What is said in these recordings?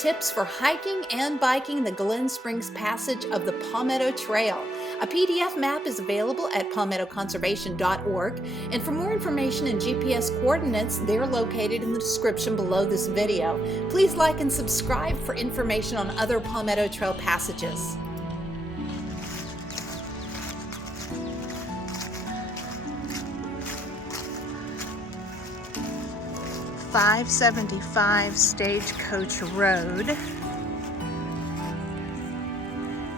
tips for hiking and biking the Glen Springs passage of the Palmetto Trail. A PDF map is available at palmettoconservation.org, and for more information and GPS coordinates, they're located in the description below this video. Please like and subscribe for information on other Palmetto Trail passages. .575 Stagecoach Road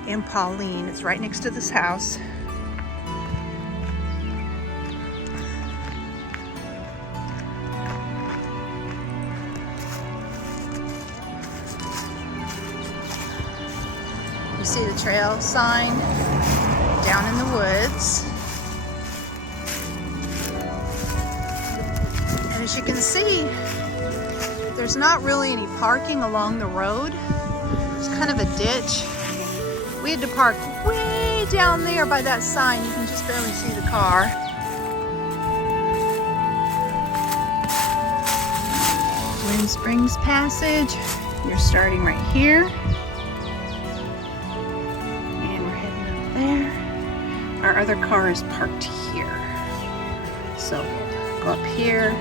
in Pauline. It's right next to this house. You see the trail sign down in the woods. And as you can see, there's not really any parking along the road. It's kind of a ditch. We had to park way down there by that sign. You can just barely see the car. Glen Springs Passage. You're starting right here. And we're heading up there. Our other car is parked here. So we'll go up here.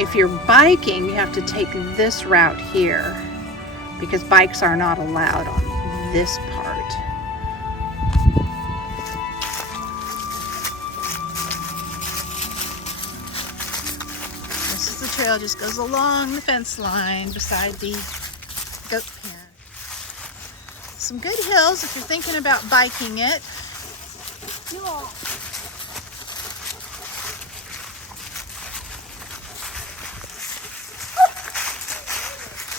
If you're biking, you have to take this route here because bikes are not allowed on this part. This is the trail, just goes along the fence line beside the goat pen. Some good hills if you're thinking about biking it.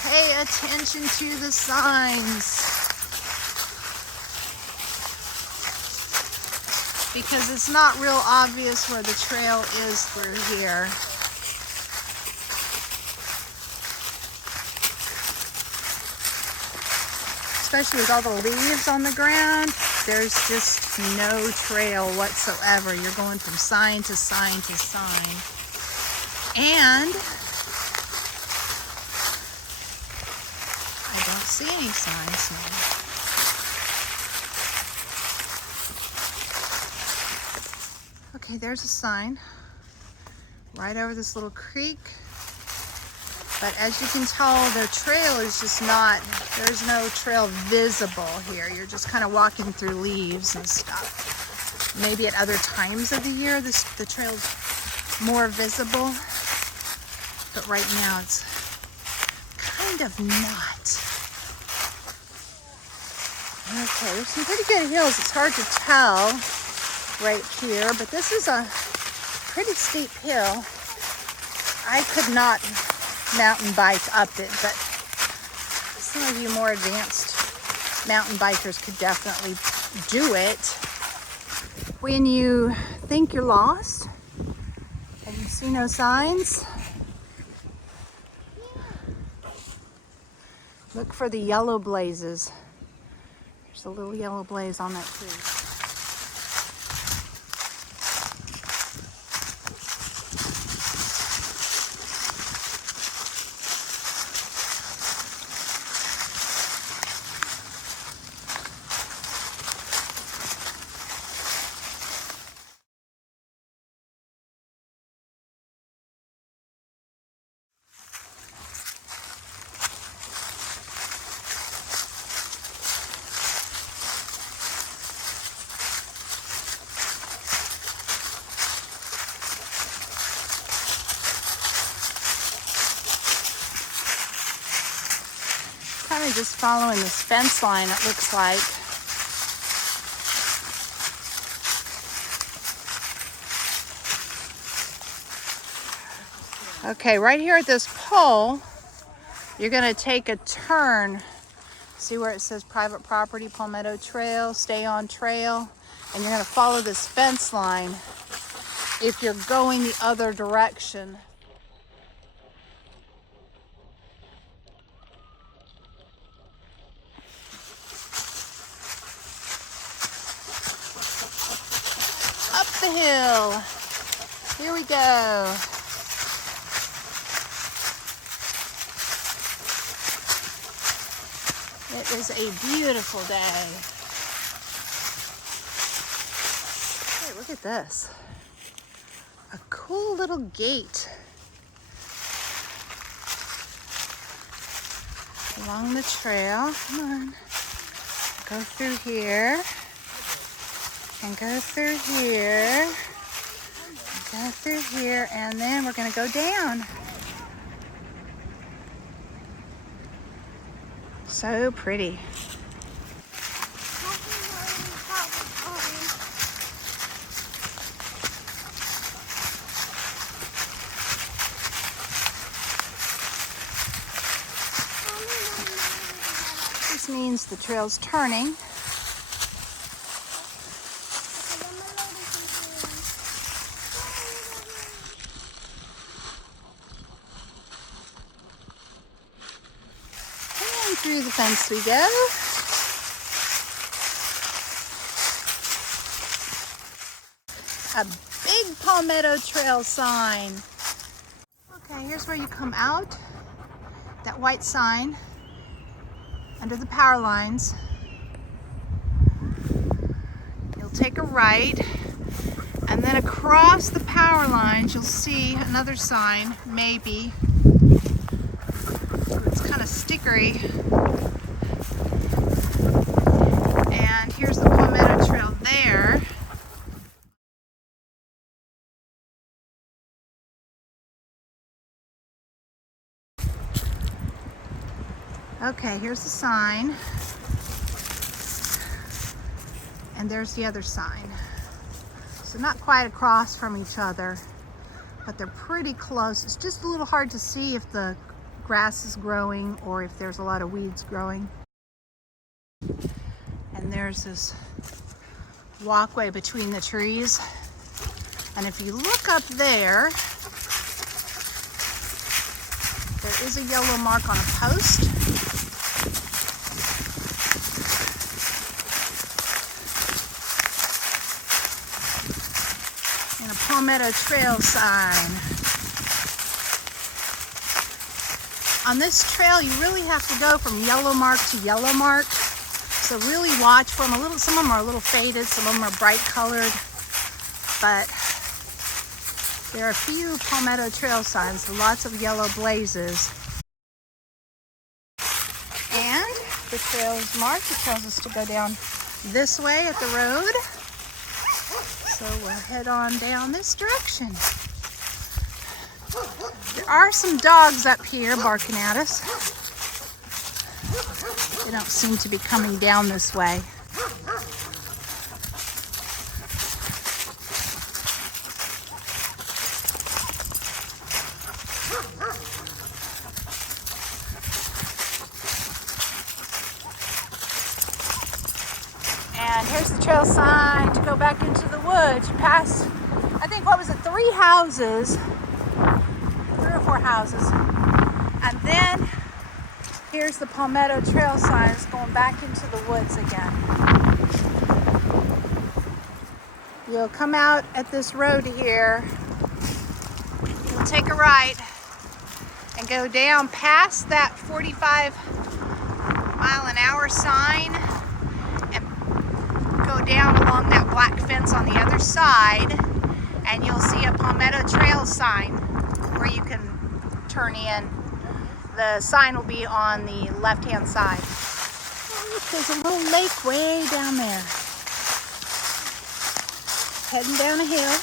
Pay attention to the signs because it's not real obvious where the trail is through here. Especially with all the leaves on the ground, there's just no trail whatsoever. You're going from sign to sign to sign. And I don't see any signs now. Okay, there's a sign right over this little creek. But as you can tell, the trail is just not, there's no trail visible here. You're just kind of walking through leaves and stuff. Maybe at other times of the year, the trail's more visible. But right now it's kind of not. Okay, there's some pretty good hills. It's hard to tell right here, but this is a pretty steep hill. I could not mountain bike up it, but some of you more advanced mountain bikers could definitely do it. When you think you're lost and you see no signs, look for the yellow blazes. There's a little yellow blaze on that tree. Kind of just following this fence line, it looks like. Okay, right here at this pole, you're going to take a turn. See where it says private property, Palmetto Trail, stay on trail. And you're going to follow this fence line if you're going the other direction. Up the hill. Here we go. It is a beautiful day. Hey, look at this. A cool little gate along the trail. Come on. Go through here. And go through here. And go through here. And then we're going to go down. So pretty. This means the trail's turning. And through the fence we go. A big Palmetto Trail sign. Okay, here's where you come out. That white sign under the power lines. You'll take a right, and then across the power lines you'll see another sign, maybe. It's kind of stickery. And here's the Palmetto Trail there. Okay, here's the sign. And there's the other sign. So not quite across from each other, but they're pretty close. It's just a little hard to see if the grass is growing or if there's a lot of weeds growing. And there's this walkway between the trees. And if you look up there, there is a yellow mark on a post. And a Palmetto Trail sign. On this trail, you really have to go from yellow mark to yellow mark. So really watch for them. Some of them are a little faded, some of them are bright colored, but there are a few Palmetto Trail signs, lots of yellow blazes. And the trail is marked. It tells us to go down this way at the road. So we'll head on down this direction. There are some dogs up here barking at us. They don't seem to be coming down this way. And here's the trail sign to go back into the woods. You pass, I think, what was it, 3 or 4 houses. And then here's the Palmetto Trail signs going back into the woods again. You'll come out at this road here. You'll take a right and go down past that 45-mile-an-hour sign and go down along that black fence on the other side, and you'll see a Palmetto Trail sign where you can turn in. The sign will be on the left-hand side. Oh, look, there's a little lake way down there. Heading down a hill.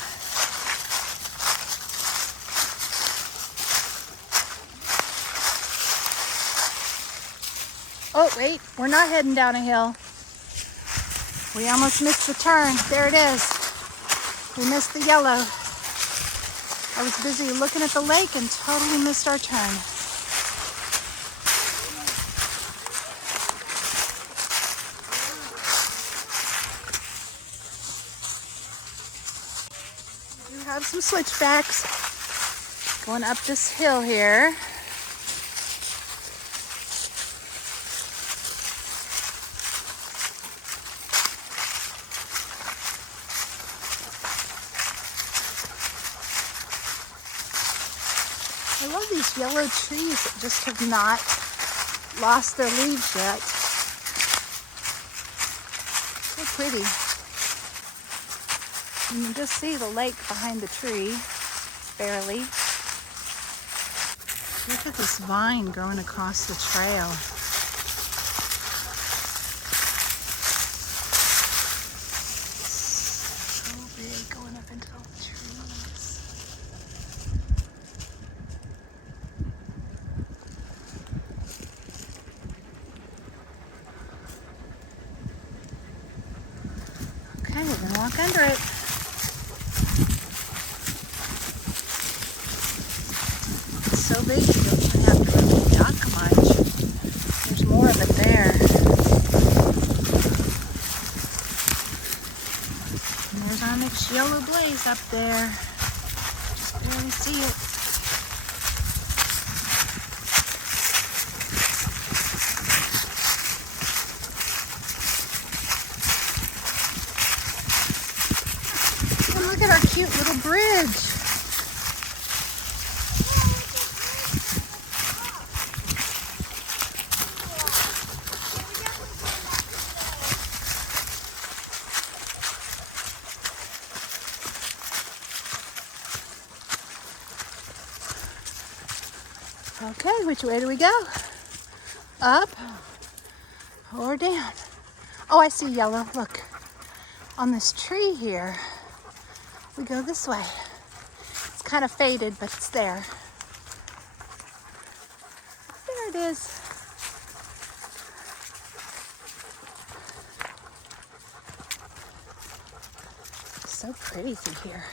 Oh, wait, we're not heading down a hill. We almost missed the turn. There it is. We missed the yellow. I was busy looking at the lake and totally missed our turn. We do have some switchbacks going up this hill here. I love these yellow trees that just have not lost their leaves yet. pretty. You can just see the lake behind the tree, barely. Look at this vine growing across the trail. So big, going up into all the trees. Okay, we're gonna walk under it. It's so big you don't even have to really duck much. There's more of it there. And there's our next yellow blaze up there. Just barely see it. And look at our cute little bridge. Okay, which way do we go? Up or down? Oh, I see yellow. Look, on this tree here, we go this way. It's kind of faded, but it's there. There it is. So pretty through here.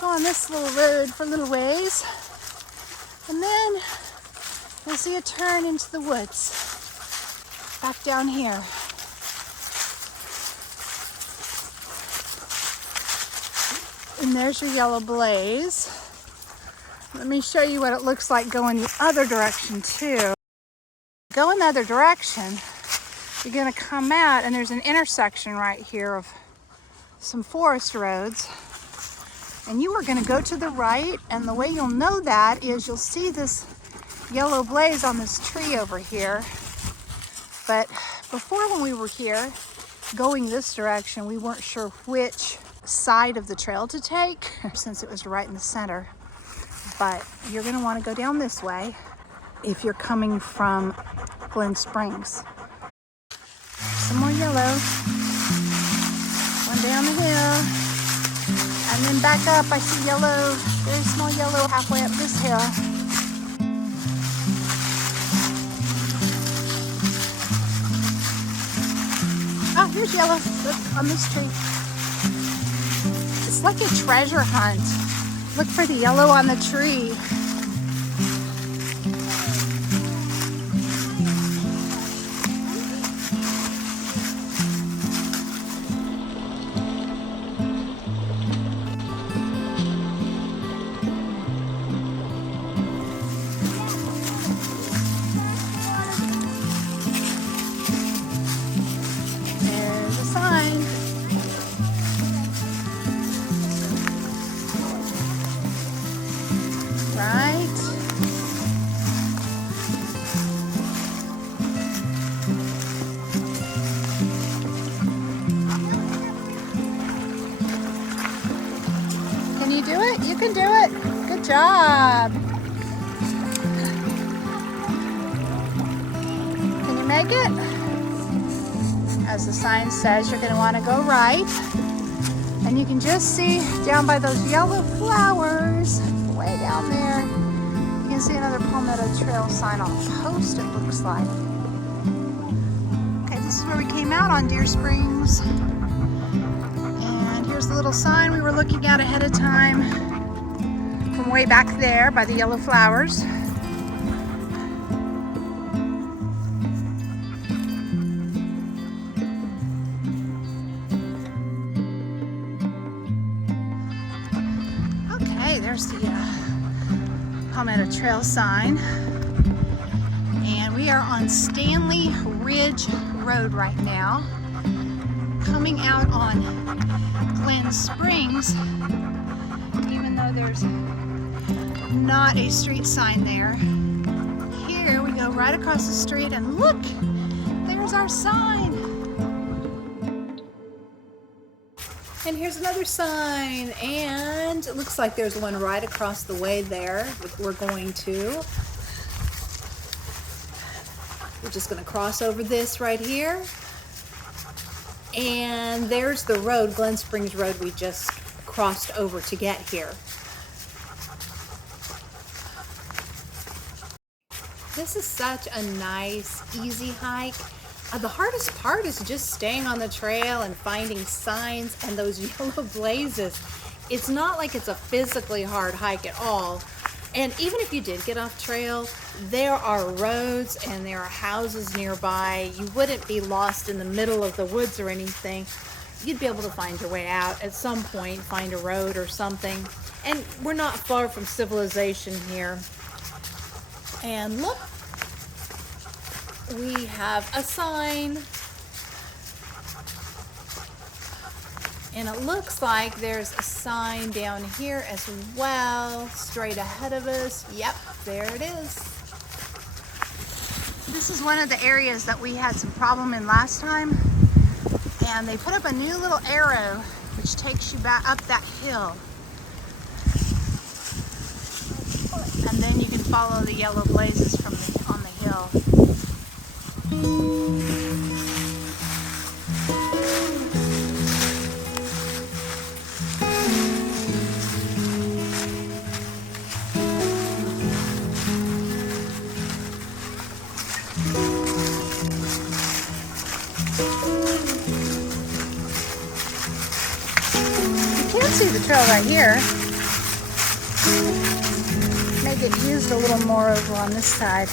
Go on this little road for a little ways, and then we'll see a turn into the woods back down here. And there's your yellow blaze. Let me show you what it looks like going the other direction too. Go in the other direction, you're gonna come out and there's an intersection right here of some forest roads. And you are going to go to the right, and the way you'll know that is you'll see this yellow blaze on this tree over here. But before, when we were here going this direction, we weren't sure which side of the trail to take since it was right in the center. But you're going to want to go down this way if you're coming from Glen Springs. Some more yellow. One down the hill. And then back up, I see yellow, very small yellow halfway up this hill. Oh, here's yellow. Look, on this tree. It's like a treasure hunt. Look for the yellow on the tree. Can you do it? You can do it. Good job. Can you make it? As the sign says, you're going to want to go right. And you can just see down by those yellow flowers, way down there, you can see another Palmetto Trail sign on a post, it looks like. Okay, this is where we came out on Deer Springs. And here's the little sign we were looking at ahead of time from way back there by the yellow flowers. Okay, there's the Palmetto Trail sign. And we are on Stanley Ridge Road right now, coming out on Glen Springs, even though there's not a street sign there. Here we go right across the street, and look, there's There's our sign. And here's another sign, and it looks like there's one right across the way there that we're going to. We're just going to cross over this right here. And there's the road, Glen Springs Road, we just crossed over to get here. This is such a nice, easy hike. The hardest part is just staying on the trail and finding signs and those yellow blazes. It's not like it's a physically hard hike at all. And even if you did get off trail, there are roads and there are houses nearby. You wouldn't be lost in the middle of the woods or anything. You'd be able to find your way out at some point, find a road or something. And we're not far from civilization here. And look, we have a sign. And it looks like there's a sign down here as well, straight ahead of us. Yep, there it is. This is one of the areas that we had some problem in last time. And they put up a new little arrow which takes you back up that hill. And then you can follow the yellow blazes from on the hill. You can see the trail right here. May get used a little more over on this side.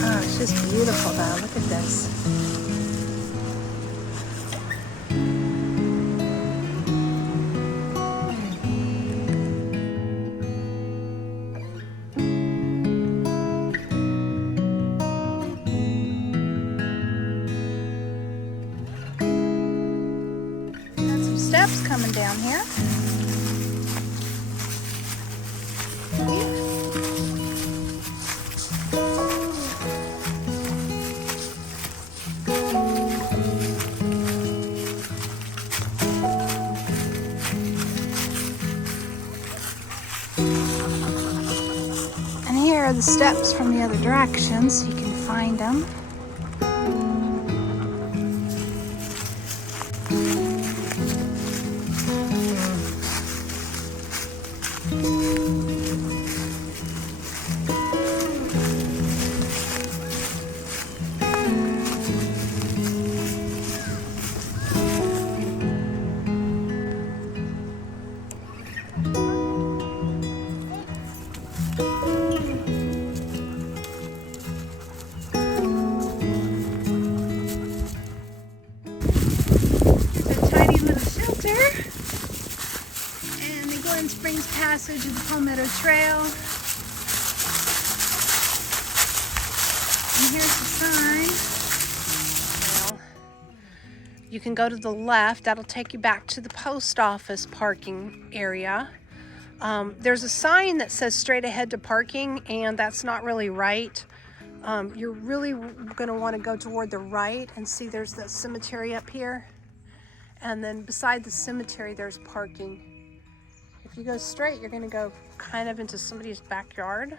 Oh, it's just beautiful though. Look at this. Got some steps coming down here. Here are the steps from the other direction, so you can find them. Springs passage of the Palmetto Trail. And here's the sign. You can go to the left. That'll take you back to the post office parking area. There's a sign that says straight ahead to parking, and that's not really right. You're really going to want to go toward the right and see there's that cemetery up here. And then beside the cemetery, there's parking. If you go straight, you're going to go kind of into somebody's backyard.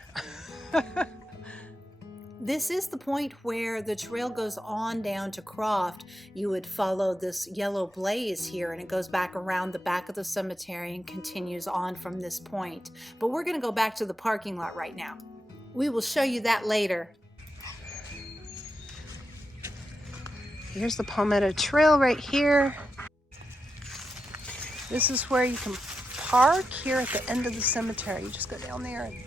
This is the point where the trail goes on down to Croft. You would follow this yellow blaze here, and it goes back around the back of the cemetery and continues on from this point. But we're going to go back to the parking lot right now. We will show you that later. Here's the Palmetto Trail right here. This is where you can park here at the end of the cemetery. You just go down there and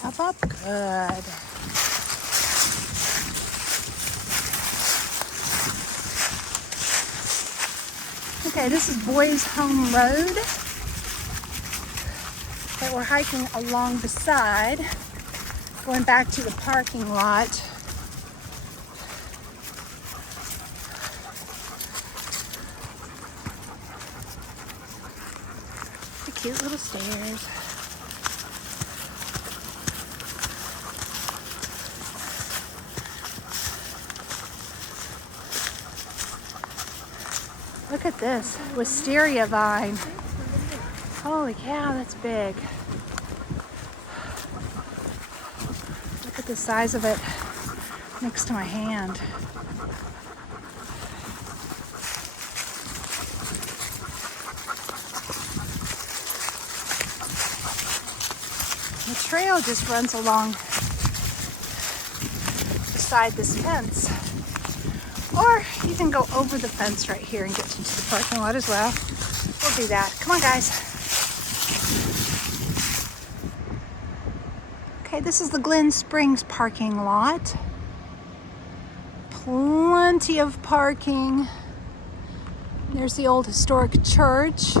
hop up, good. Okay, this is Boys Home Road that we're hiking along beside, going back to the parking lot. cute little stairs. Look at this wisteria vine. Holy cow, that's big. Look at the size of it next to my hand. The trail just runs along beside this fence. Or you can go over the fence right here and get into the parking lot as well. We'll do that. Come on, guys. Okay, this is the Glen Springs parking lot. Plenty of parking. There's the old historic church.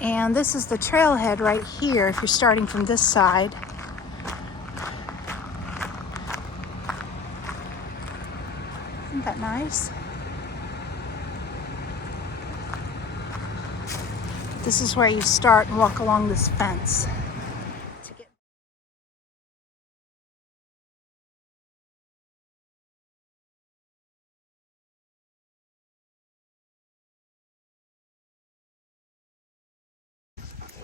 And this is the trailhead right here if you're starting from this side. Isn't that nice? This is where you start and walk along this fence.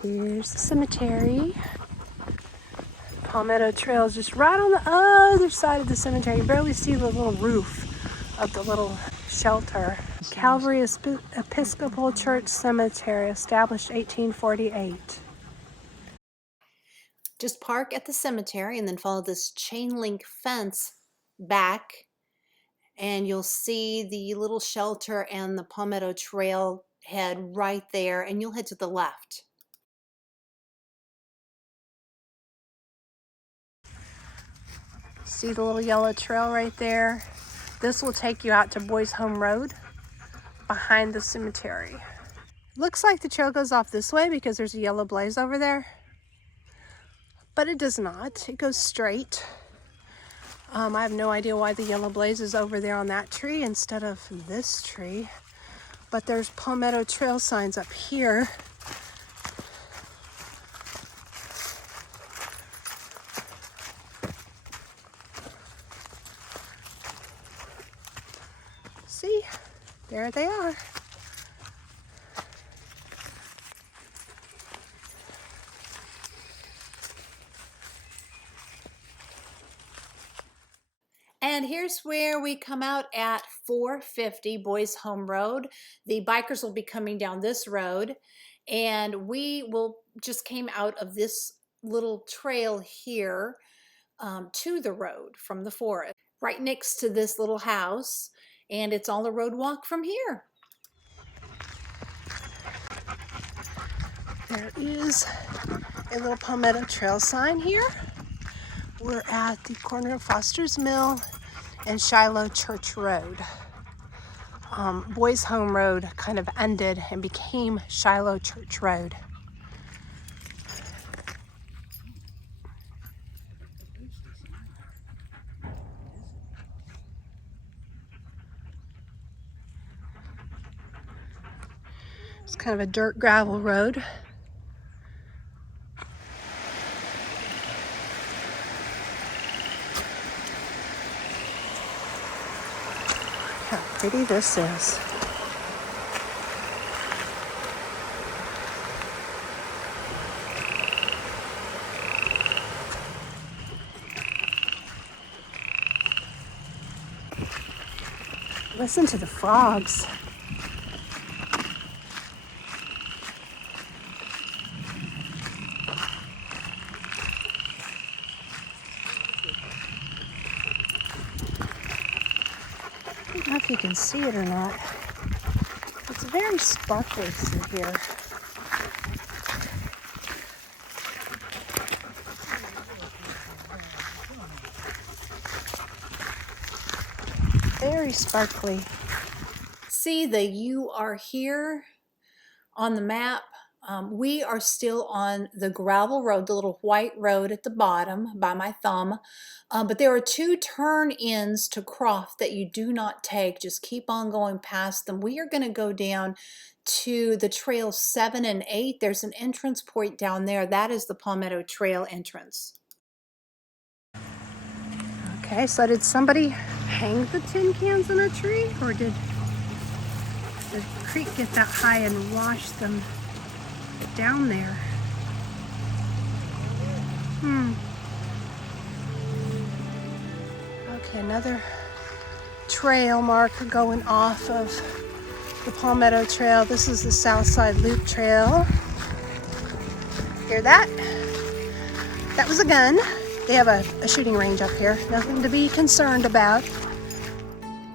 Here's the cemetery. Palmetto Trail is just right on the other side of the cemetery. You barely see the little roof of the little shelter. Calvary Episcopal Church Cemetery, established 1848. Just park at the cemetery and then follow this chain link fence back, and you'll see the little shelter and the Palmetto Trail head right there, and you'll head to the left. See the little yellow trail right there? This will take you out to Boys Home Road behind the cemetery. Looks like the trail goes off this way because there's a yellow blaze over there, but it does not. It goes straight. I have no idea why the yellow blaze is over there on that tree instead of this tree, but there's Palmetto Trail signs up here. See, there they are. And here's where we come out at 450 Boys Home Road. The bikers will be coming down this road, and we will just came out of this little trail here to the road from the forest, right next to this little house, and it's all a road walk from here. There is a little Palmetto Trail sign here. We're at the corner of Foster's Mill and Shiloh Church Road. Boys Home Road kind of ended and became Shiloh Church Road. It's kind of a dirt gravel road. How pretty this is. Listen to the frogs. I don't know if you can see it or not. It's very sparkly through here. Very sparkly. See the "You Are Here" on the map We are still on the gravel road, the little white road at the bottom by my thumb. But there are 2 turn-ins to Croft that you do not take. Just keep on going past them. We are going to go down to the trail 7 and 8. There's an entrance point down there. That is the Palmetto Trail entrance. Okay, so did somebody hang the tin cans in a tree, or did the creek get that high and wash them down there? Okay, another trail marker going off of the Palmetto Trail. This is the Southside Loop Trail. Hear that? That was a gun. They have a shooting range up here. Nothing to be concerned about.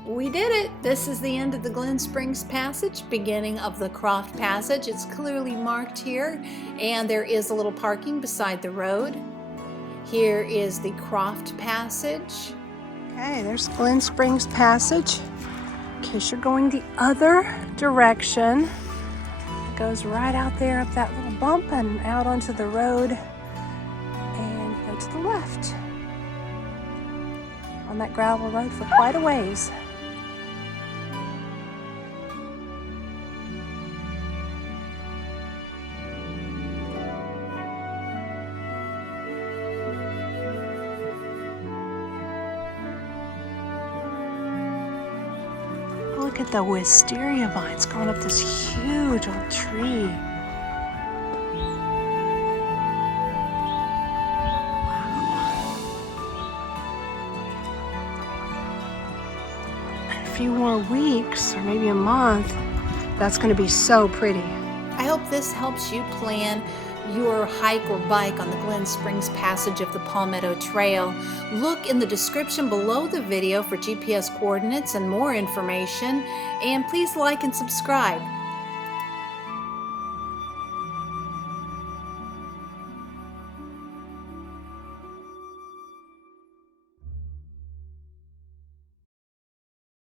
We did it! This is the end of the Glen Springs Passage, beginning of the Croft Passage. It's clearly marked here, and there is a little parking beside the road. Here is the Croft Passage. Okay, there's Glen Springs Passage. In case you're going the other direction, it goes right out there up that little bump and out onto the road, and go to the left on that gravel road for quite a ways. Look at the wisteria vines going up this huge old tree. Wow. In a few more weeks, or maybe a month, that's going to be so pretty. I hope this helps you plan your hike or bike on the Glen Springs Passage of the Palmetto Trail. Look in the description below the video for GPS coordinates and more information, and please like and subscribe.